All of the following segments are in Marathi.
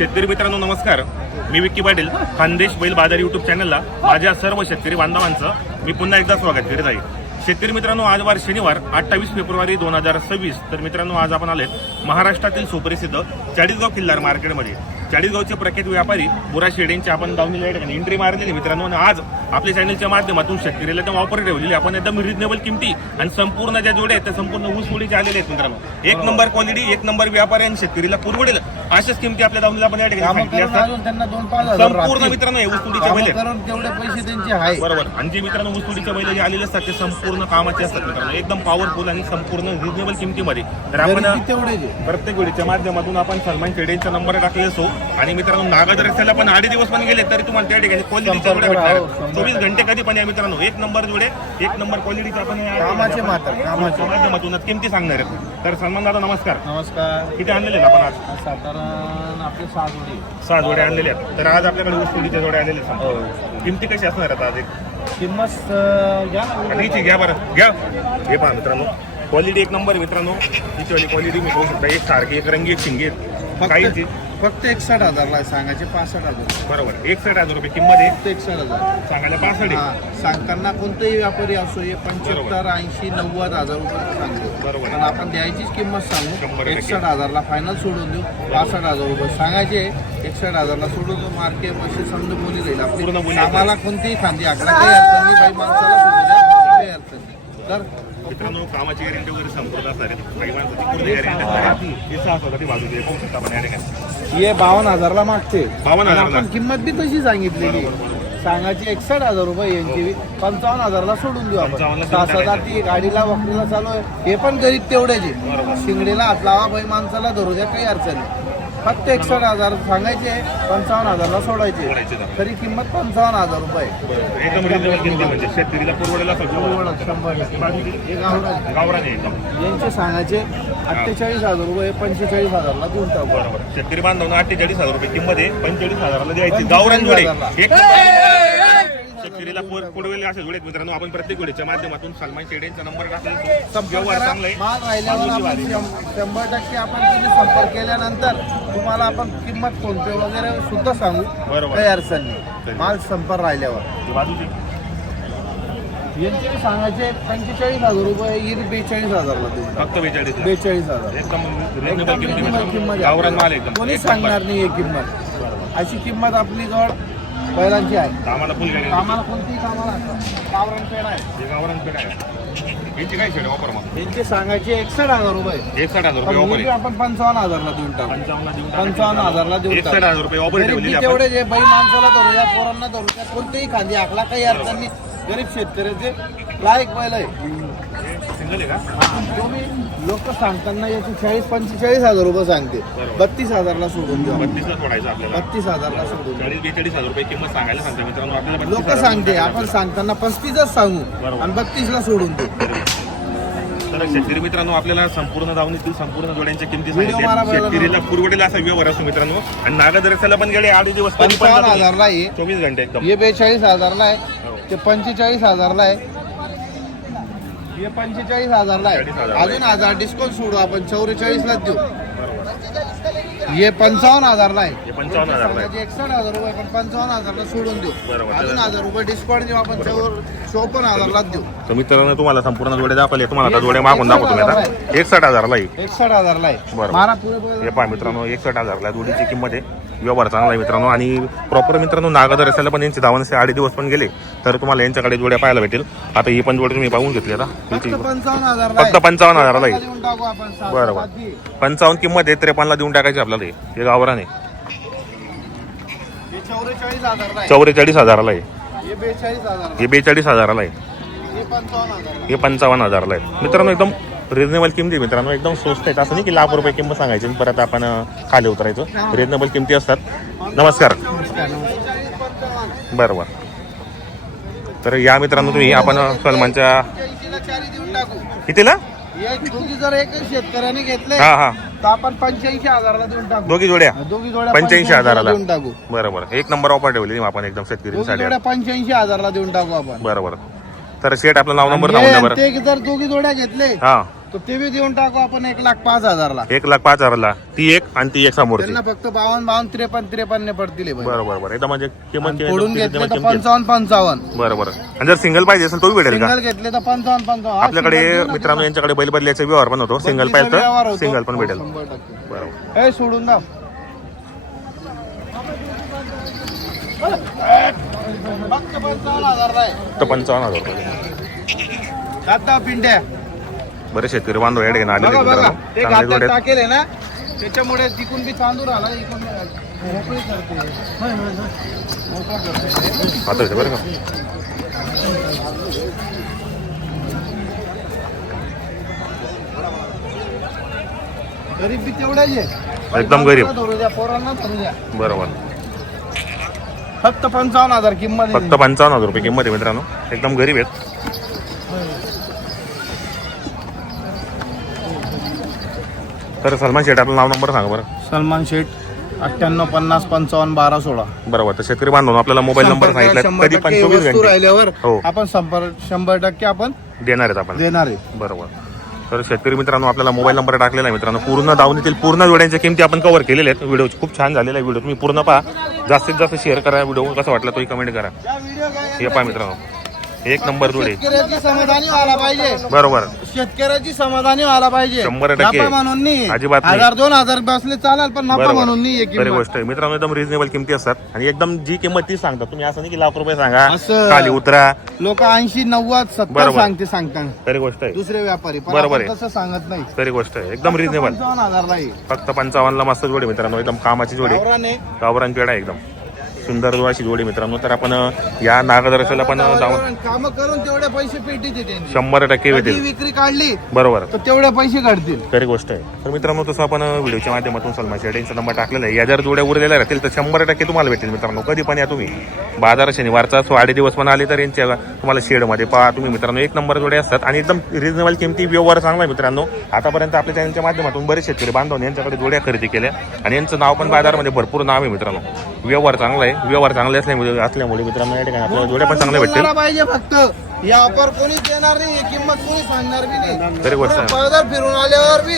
शेतकरी मित्रांनो नमस्कार, मी विक्की पाटील, खानदेश बैल बाजार यूट्यूब चॅनलला माझ्या सर्व शेतकरी बांधवांचं मी पुन्हा एकदा स्वागत करीत आहे. शेतकरी मित्रांनो, आज वार शनिवार 28 फेब्रुवारी 2026. तर मित्रांनो, आज आपण आलेत महाराष्ट्रातील सुप्रसिद्ध चाळीसगाव खिल्लार मार्केटमध्ये. चाळीसगावचे प्रख्यात व्यापारी बुरा शेडेंचे आपण दावणीला या ठिकाणी एंट्री मारलेली मित्रांनो. आणि आज आपल्या चॅनलच्या माध्यमातून शेतकरीला एकदम ऑफर ठेवलेली आपण एकदम रिजनेबल किमती आणि संपूर्ण ज्या जोड्या आहेत त्या संपूर्ण ऊसतोडीचे आलेले आहेत मित्रांनो. एक नंबर क्वालिटी, एक नंबर व्यापारी आणि शेतकरीला पुरवडेल अशाच किमती आपल्या दावणीला आपण या ठिकाणी संपूर्ण मित्रांनो हे ऊसतोडीच्या बैल तेवढे पैसे त्यांचे आहे बरोबर. आणि जे मित्रांनो ऊसतोडीच्या बैल जे आलेले असतात ते संपूर्ण कामाचे असतात मित्रांनो, एकदम पॉवरफुल आणि संपूर्ण रिजनेबल किमतीमध्ये. तर आपण प्रत्येक वेळीच्या माध्यमातून आपण सलमान शेडेंचा नंबर टाकले असो. आणि मित्रांनो, नागाद रस्त्याला पण 8 दिवस पण गेले तरी तुम्हाला त्या ठिकाणी क्वालिटीच्या जोड्या भेटणार. 24 घंटे कधी पण या मित्रांनो, एक नंबर जोडे, एक नंबर क्वालिटीचा आपण कामाचे माध्यमातूनच किमती सांगणार आहेत. तर सलमान दादा नमस्कार. नमस्कार. किती आणलेले आहेत आपण आज? साधारण आपले 6 जोडे आणलेले आहेत. तर आज आपल्याकडे ऊसतोडीच्या जोड्या आलेले आहेत. किमती कशी असणार आहेत आज? एक किंमत घ्या बरं, घ्या. हे पहा मित्रांनो, क्वालिटी एक नंबर मित्रांनो. हिची वाली क्वालिटी मी बघू शकता, एक सारखी, एक रंगी, एक शिंगी काहीची फक्त 61,000 सांगायचे 65,000 बरोबर. 61,000 रुपये किंमत आहे. 61,000 सांगायला 65 सांगताना कोणताही व्यापारी असो हे 75, 80, 90,000 रुपये सांगतो. बरोबर. पण आपण द्यायचीच किंमत सांगू. 100% 61,000 फायनल सोडून देऊ. 65,000 रुपये सांगायचे, 61,000 सोडून देऊ. मार्केट पैसे समजा बोली राहील पूर्ण आपली. बोली आम्हाला कोणतीही खांदी आकडा काही अडचण नाही, बाई माणसाला सोडू द्या, काही अडचण नाही. तर मित्रांनो, कामाची गॅरंटी वगैरे संपूर्ण असणार आहे. काही माणसाची पूर्ण गॅरंटी असणार आहे. ही 6,000 बाजू पाहू शकता आपण या ठिकाणी. हे 52,000 मागते. 52,000 आपण किंमत बी तशी सांगितलेली. सांगायची 61,000 रुपये यांची 55,000 सोडून देऊ आपण. 55,000 ती गाडीला वखरीला चालू आहे. हे पण गरीब तेवढ्याचे. शिंगडीला हात लावा, बाई माणसाला धरू द्या, काही अडचण नाही. फक्त 61,000 सांगायचे, 55,000 सोडायचे. तरी किंमत 55,000 रुपये. एकदम रिजनेबल किमती म्हणजे शेतकरीला पुरवडेला सगळं 100 गावरान आहे एकदम. यांचे सांगायचे 48,000 रुपये 45,000 देऊन टाकू. बरोबर. शेतकरी बांधवांना 48,000 रुपये किंमत आहे, 45,000 द्यायची. गावरान जोडे एक शेतकरीला पुरवेले असे जोडे मित्रांनो. आपण प्रत्येक वेळेच्या माध्यमातून सलमान शेडेंचा नंबर टाकला. व्यवहार चांगला आहे. माल राहिल्यावर आपण 100% आपण तुम्ही संपर्क केल्यानंतर तुम्हाला आपण किंमत फोनपे वगैरे सुद्धा सांगू. बरोबर. काही अडचण नाही. माल संपर्क राहिल्यावर. बाजूची यांचे सांगायचे 45,000 रुपये, येईल 42,000 देऊ. फक्त 42,000. 42,000 एकदम रिजनेबल किमती. किंमत गावरान माल एकदम. कोणी सांगणार नाही ही किंमत. अशी किंमत आपली जवळ बैलांची आहे. आम्हाला फुल गॅरंटी. आम्हाला कोणतीही कामाला गावरान पेड आहे. हे गावरान पेड आहे. यांची काय शेड ऑफर मग? यांचे सांगायचे 61,000 रुपये. 61,000 रुपये ऑफर आहे. आपण 55,000 देऊन टाकू. 55,000 देऊन 61,000 रुपये ऑफर ठेवलेली आपण. तेवढे जे बाई माणसाला धरू द्या, पोरांना धरू द्या, कोणतेही खांदी आखला काही अडचण नाही. गरीब शेतकऱ्याचे लायक बैल आहे. सिंगल आहे का? तुम्ही लोक सांगताना याचे 40-45,000 रुपये सांगते. 32,000 सोडून द्या. 32 सोडायचं आपल्याला. 32,000 सोडून द्या. 42,000 रुपये किंमत सांगायला सांगते मित्रांनो आपल्याला. लोक सांगते, आपण सांगताना 35च सांगू बरोबर. आणि 32ला सोडून देऊ. तर शेतकरी मित्रांनो, आपल्याला संपूर्ण दावणीतील संपूर्ण जोड्यांच्या किमती व्हिडिओ मारा सांगितल्या. बैलांना. शेतकरीला पुरवडेला असा व्यवहार असतो मित्रांनो. आणि नागाद रस्त्याला पण गेले 8 दिवस 55,000 आहे. 24 घंटे एकदम. हे 42,000 आहे. ते 45,000 आहे. हे 45,000 आहे. 45,000 अजून 1,000 डिस्काउंट सोडू आपण, 44ला देऊ. हे 55,000 आहे. हे 55,000 आहे. 61,000 रुपये पण 55,000 सोडून देऊ. बरोबर. अजून 1,000 रुपये डिस्काउंट देऊ आपण, 54,000 देऊ. तर मित्रांनो, तुम्हाला संपूर्ण जोडे दाखवले. तुम्हाला आता जोडे मागून दाखवतो मी आता. 61,000 आहे. 61,000 आहे. बरोबर. मारा पुरे हे पहा मित्रांनो, 61,000 जोडीची किंमत आहे. व्यवहार चांगला आहे मित्रांनो. आणि प्रॉपर मित्रांनो, नागाद रस्त्याला पण यांची धावणसे 8 दिवस पण गेले तर तुम्हाला यांच्याकडे जोड्या पाहायला भेटेल. आता ही पण जोडी तुम्ही पाहून घेतली आता. फक्त 55,000 फक्त 55,000 आहे. देऊन टाकू आपण. बरोबर. 55 किंमत आहे. 53ला देऊन टाकायची आपल्याला. हे गावरान आहे. हे 44,000 आहे. 44,000 आहे. हे 42,000 हे 42,000 आहे. हे 55,000 हे 55,000 आहे. मित्रांनो, एकदम रिजनेबल किमती मित्रांनो, एकदम स्वस्त आहेत. असं नाही की लाख रुपये किंमत सांगायची परत आपण खाली उतरायचं. रिजनेबल किमती असतात. नमस्कार. बरोबर. तर या मित्रांनो, तुम्ही आपण सलमानच्या कितीला दोघी जर एक शेतकऱ्याने घेतले हा हा तर आपण 85,000 देऊन टाकू. दोघी जोड्या दोघी जोड्या 85,000 देऊन टाकू. बरोबर. एक नंबर ऑफर ठेवली आपण एकदम दोघी शेतकऱ्यांसाठी. जोड्या 85,000 देऊन टाकू आपण. बरोबर. तर शेट आपलं नाव नंबर सांगून द्या बरं. ते जर दोघी जोड्या घेतले हा तर ते बी देऊन टाकू आपण 1,05,000ला. 1,05,000ला ती एक आणि ती एक समोरची. त्यांना फक्त 52, 53 पडतील हे बैल. बरोबर एकदम म्हणजे किंमत फोडून घेतले तर 55. बरोबर. आणि जर सिंगल पाहिजे असेल तो भेटेल का? सिंगल घेतले तर 55. आपल्याकडे मित्रांनो यांच्याकडे बैल बदल्याचा व्यवहार पण होतो. सिंगल पाहिजे तर सिंगल पण भेटेल. 100%. बरोबर. हे सोडून दा फक्त 55,000 आहे. तर 55,000 रुपये. आता पिंड्या बरे शेतकरी बांधव याडे घेऊन आलेले बघा मित्रांनो. ते चांगले घाटात जोडे आहेत. टाकेल आहे ना त्याच्यामुळे तिकून बी तांदूळ आला इकडून मोकळी करते मोकळा करते. आता येते बरं का. गरीब बी तेवढ्याच आहे. एकदम गरीब. धरू द्या पोरांना धरू द्या. बरोबर. फक्त 55,000 किंमत आहे. फक्त 55,000 रुपये किंमत आहे मित्रांनो. एकदम गरीब आहेत. तर सलमान शेठ आपलं नाव नंबर सांगा बरं. सलमान शेठ 98 50 55 12 16. बरोबर. तर शेतकरी बांधव आपल्याला मोबाईल नंबर सांगितला. कधी 25 वस्तू घंटे राहिल्यावर हो. आपण 100% आपण देणार आहेत आपण. देणार आहे. बरोबर. तर शेतकरी मित्रांनो आपल्याला मोबाईल नंबर टाकलेला आहे मित्रांनो. पूर्ण दावणीतील पूर्ण जोड्यांच्या किमती आपण कव्हर केलेल्या आहेत. व्हिडिओ खूप छान झालेला आहे. व्हिडिओ तुम्ही पूर्ण पहा. जास्तीत जास्त शेअर करा. व्हिडिओ कसा वाटला तोही कमेंट करा. हे पहा मित्रांनो एक नंबर जोडे. शेतकऱ्याची समाधानी व्हायला पाहिजे. बरोबर. शेतकऱ्याची समाधानी व्हायला पाहिजे. 100% नफा म्हणून नाही. अजिबात नाही. 1,000-2,000 बसले चालेल पण नफा बरोबर. म्हणून नाही. खरी गोष्ट आहे मित्रांनो. एकदम रिजनेबल किमती असतात आणि एकदम जी किंमत ती सांगतात. तुम्ही असं नाही की लाख रुपये सांगा असं. खाली उतरा. लोक 80 90 70 बरोबर. सांगतात खरी गोष्ट आहे. दुसरे व्यापारी पण बरोबर आपण आहे. तसं सांगत नाही. खरी गोष्ट आहे. एकदम रिजनेबल. 55,000 ला फक्त 55ला मस्त जोडी मित्रांनो. एकदम कामाची जोडी. गावरान पेडा एकदम सुंदर जोडाची जोडी मित्रांनो. तर आपण या नागदर्शनाला पण जाऊन काम करून तेवढे पैसे पेटीचे त्यांनी 100% कधी भेटेल. विक्री काढली बरोबर. तर तेवढे पैसे काढतील. खरी गोष्ट आहे. तर मित्रांनो तसं आपण व्हिडिओच्या माध्यमातून सलमान शेठ यांचा नंबर टाकलेला आहे. या जर जोड्या उरलेल्या राहतील तर 100% तुम्हाला भेटेल मित्रांनो. कधी पण या तुम्ही. बाजार शनिवारचा 8 दिवस पण आले तर यांच्या तुम्हाला शेडमध्ये पहा तुम्ही मित्रांनो. एक नंबर जोडे असतात आणि एकदम रिजनेबल किमती व्यवहार चांगला आहे मित्रांनो. आतापर्यंत आपल्या चॅनलच्या माध्यमातून बरेच शेतकरी बांधवांनी यांच्याकडे जोड्या खरेदी केल्या आणि यांचं नाव पण बाजारमध्ये भरपूर नाव आहे मित्रांनो. व्यवहार चांगला आहे. व्यवहार चांगले असल्यामुळे मित्रांनो या ठिकाणी आपल्याला जोड्या पण चांगल्या भेटतील. पाहिजे फक्त या ऑफर कोणीच देणार नाही. ही किंमत कोणी सांगणार बी नाही. खरी गोष्ट आहे. बाजार फिरून आल्यावर बी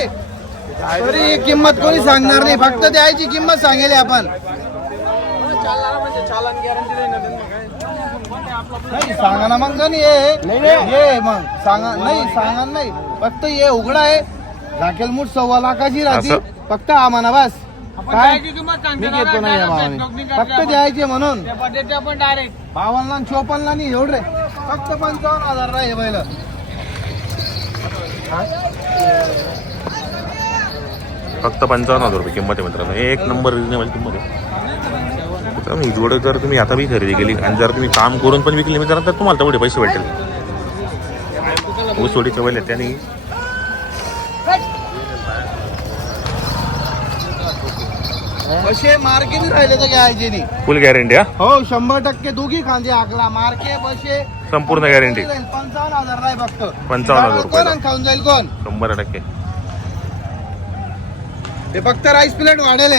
तरी ही किंमत कोणी सांगणार नाही. फक्त द्यायची किंमत सांगेल आपण. नाही सांगा ना मग गण ये मग सांगा नाही सांगा नाही. फक्त ये उघडा आहे झाकेल मूठ 1.25 लाखाची राहते. फक्त आम्हाला बस काय मी घेतो नाही या भावाने. फक्त द्यायचे म्हणून 52 आणि 54 नाही एवढे. फक्त 55,000 हे बैल. फक्त 55,000 रुपये किंमत आहे मित्रांनो. एक नंबर रिजनेबल किंमत आहे मित्रांनो. ही जोड जर तुम्ही आता बी खरेदी केली आणि जर तुम्ही काम करून पण विकली मित्रांनो तर तुम्हाला तेवढे पैसे भेटेल. ऊस सोडीचे बैल आहेत त्याने बसे मार्के बी राहिले तर घ्यायचे नाही. फुल गॅरंटी. हा हो 100% दोघी खांदे आकला मार्के बसे संपूर्ण गॅरंटी. 55,000 नाही फक्त. 55,000 रुपये. कोण खाऊन जाईल कोण. 100%. ते फक्त राईस प्लेट वाढेल.